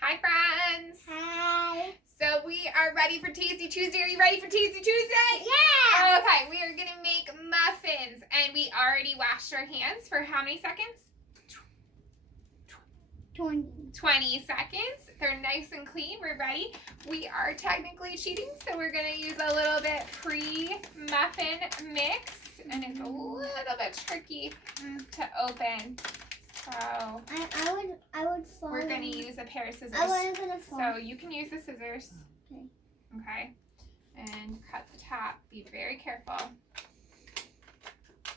Hi, friends. Hi. So we are ready for Tasty Tuesday. Are you ready for Tasty Tuesday? Yeah. Okay, we are going to make muffins. And we already washed our hands for how many seconds? 20 seconds. They're nice and clean. We're ready. We are technically cheating, so we're going to use a little bit pre-muffin mix. And it's a little bit tricky to open. So I would fall. we're going to use a pair of scissors. I wasn't gonna fall. So you can use the scissors. Okay. Okay. And cut the top. Be very careful.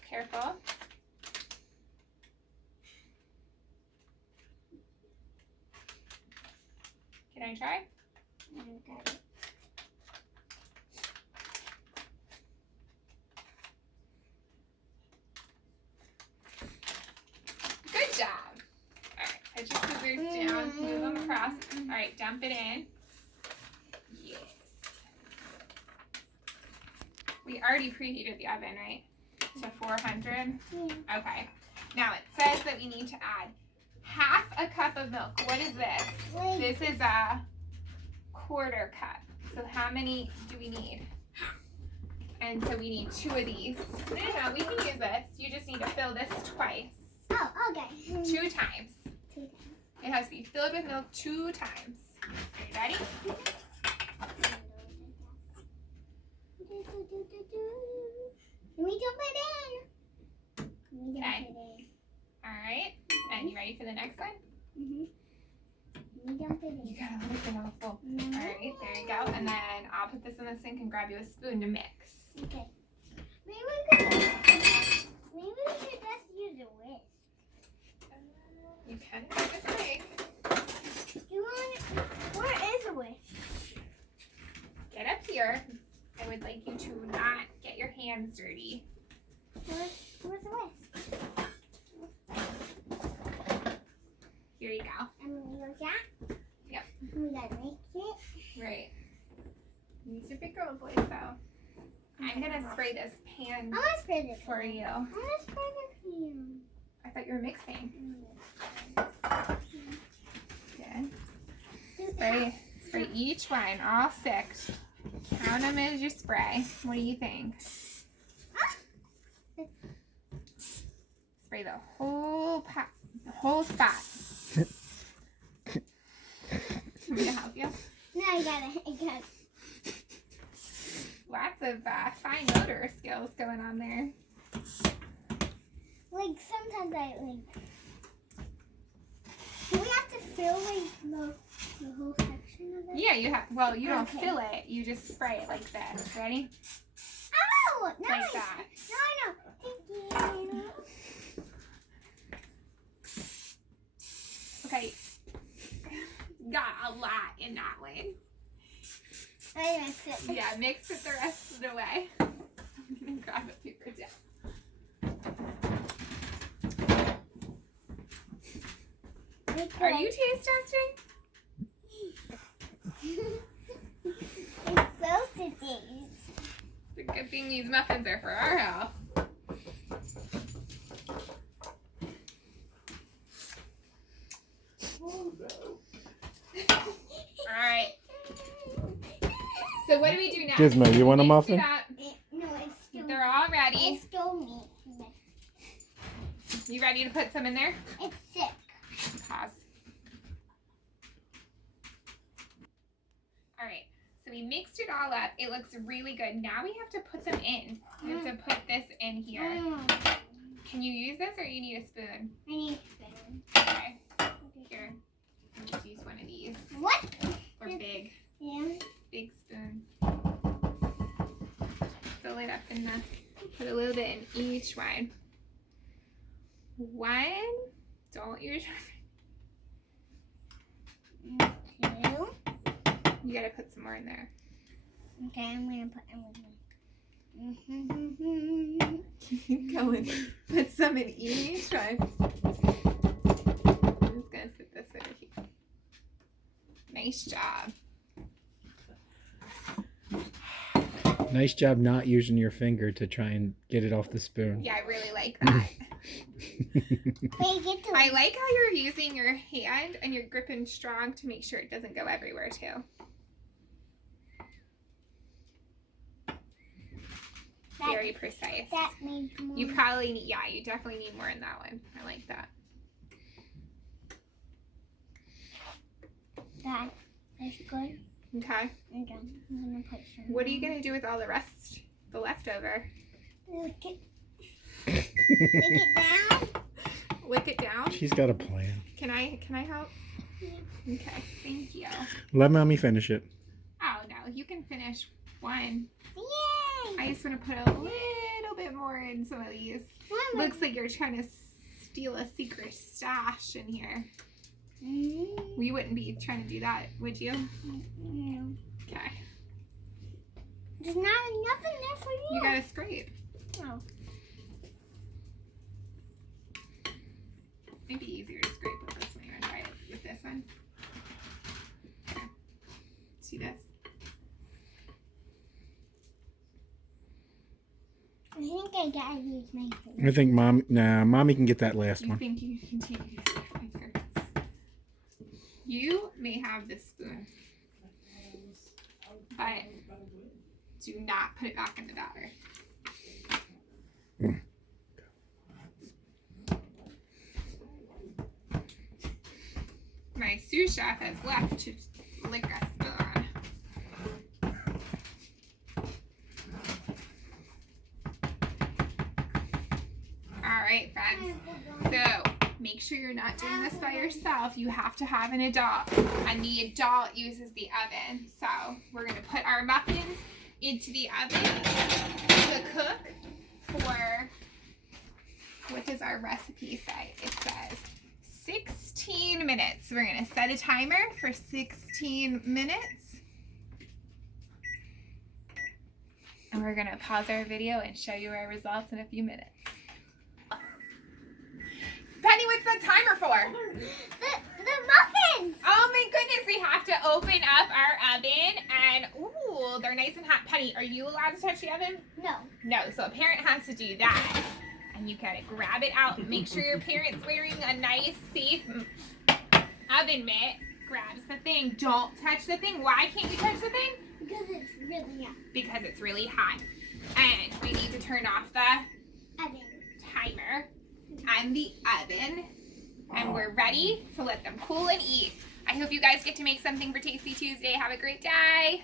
Careful. Can I try? I got it. Good job. All right, put your scissors down, move them across. All right, dump it in. Yes. We already preheated the oven, right? To 400? Yeah. Okay. Now it says that we need to add half a cup of milk. What is this? This is a quarter cup. So how many do we need? And so we need 2 of these. No, we can use this. You just need to fill this twice. Oh, okay. 2 times. It has to be filled with milk 2 times. Are you ready? Let me jump it in. Okay. All right. And you ready for the next one? Let me jump it in. You gotta let it get all full. All right, there you go. And then I'll put this in the sink and grab you a spoon to mix. Okay. Maybe we should just use a whisk. You can use this big. Where is a whisk? Get up here. I would like you to not get your hands dirty. Where's the whisk? Here you go. I'm gonna use that? Yep. We gotta mix it. Right. Use your big girl voice though. I'm gonna spray this pan I'm gonna spray this for you. I'm gonna spray the pan. I thought you were mixing. Good. Spray each one, all 6. Count them as you spray. What do you think? Spray the whole spot. Want me to help you? No, I got it. Lots of fine motor skills going on there. Like sometimes do we have to fill like the whole section of it? Yeah, you have. Well, you don't Okay. fill it. You just spray it like this. Ready? Oh, nice. Like that. No. Thank you. Okay. Got a lot in that one. I mixed it. Yeah, mix it the rest of the way. I'm gonna grab a paper towel. Are you taste testing? It's supposed to taste. It's a good thing these muffins are for our house. Alright. So what do we do next? Gizmo, you want a muffin? No, it's still. They're all ready. It's still meat. You ready to put some in there? It's sick. Pause. Alright, so we mixed it all up. It looks really good. Now we have to put them in. We have to put this in here. Can you use this or you need a spoon? I need a spoon. Okay. Here. I'll just use one of these. What? Or big. Yeah. Big spoons. Fill it up in the, put a little bit in each one. 1. Don't use your, 2. you gotta put some more in there. Okay, I'm gonna put everything. Keep going. Put some in each one. I'm just gonna sit this over here. Nice job. Nice job not using your finger to try and get it off the spoon. Yeah, I really like that. I like how you're using your hand and you're gripping strong to make sure it doesn't go everywhere too. Very precise. That needs more. You probably need, yeah, you definitely need more in that one. I like that. That is good. Okay. I'm done. I'm gonna put some. What are you gonna do with all the rest, the leftover? Lick it down. Lick it down? She's got a plan. Can I help? Yeah. Okay, thank you. Let mommy finish it. Oh no, you can finish one. Yay! I just want to put a little bit more in some of these. Mama. Looks like you're trying to steal a secret stash in here. We wouldn't be trying to do that, would you? No. Okay. There's not enough in there for you. You gotta scrape. Oh. It'd be easier to scrape with this one. You wanna try it with this one? Okay. See this? I think I gotta use my finger. I think mommy can get that last You one. think you can take your fingers? You may have this spoon, but do not put it back in the batter. My sous chef has left to lick a spoon. All right, friends. So make sure you're not doing this by yourself. You have to have an adult, and the adult uses the oven. So we're gonna put our muffins into the oven to cook for, what does our recipe say? It says 16 minutes. We're gonna set a timer for 16 minutes. And we're gonna pause our video and show you our results in a few minutes. Penny, what's the timer for? The muffins! Oh my goodness, we have to open up our oven and, ooh, they're nice and hot. Penny, are you allowed to touch the oven? No. No, so a parent has to do that. And you gotta grab it out. Make sure your parent's wearing a nice, safe oven mitt. Grabs the thing. Don't touch the thing. Why can't you touch the thing? Because it's really hot. Because it's really hot. And we need to turn off the Oven. timer and the oven. And we're ready to let them cool and eat. I hope you guys get to make something for Tasty Tuesday. Have a great day.